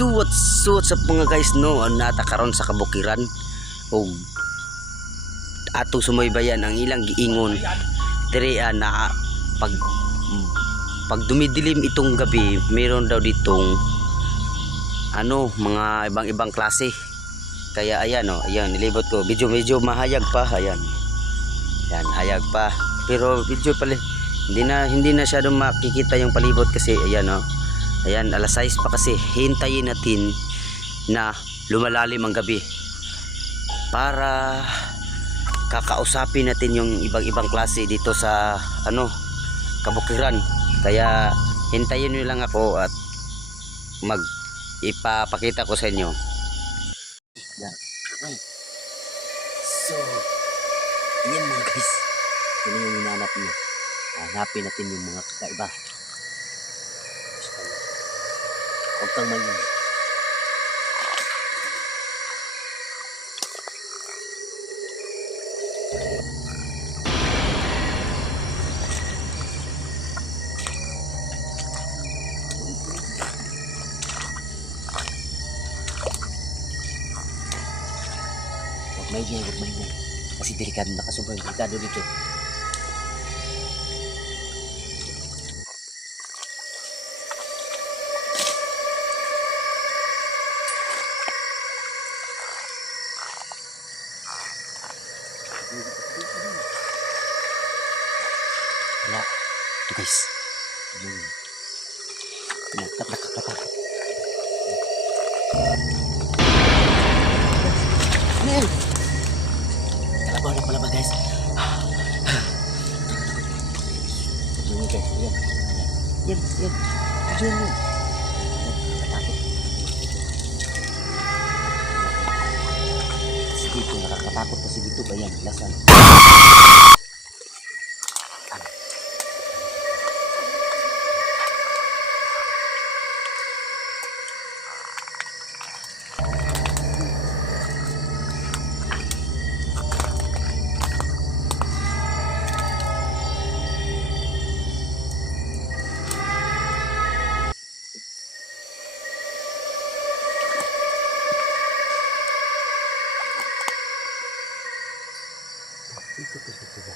What's up mga guys, no? Nata karon sa kabukiran o ato sumaybayan ang ilang giingon diri na pag dumidilim itong gabi, meron daw ditong mga ibang klase. Kaya ayan, ayan nilibot ko, medyo mahayag pa, ayan hayag pa, pero medyo pala hindi na siya makikita yung palibot kasi ayan, ayan, alas 6 pa kasi. Hintayin natin na lumalalim ang gabi para kakausapin natin yung ibang klase dito sa kabukiran. Kaya hintayin nyo lang ako at ipapakita ko sa inyo. So ayan mga guys, yun yung hinanap nyo. Hanapin natin yung mga kakaiba. Huwag kang mayin. Huwag mayin. Kasi delikado, sobrang delikado dito. Ya, itu guys. Nakakatakot. Ano? Kalabaw na pala ba guys? Ini guys, yan. Ayan. Nakakatakot kasi dito ba yan? Lasan. Ito ba?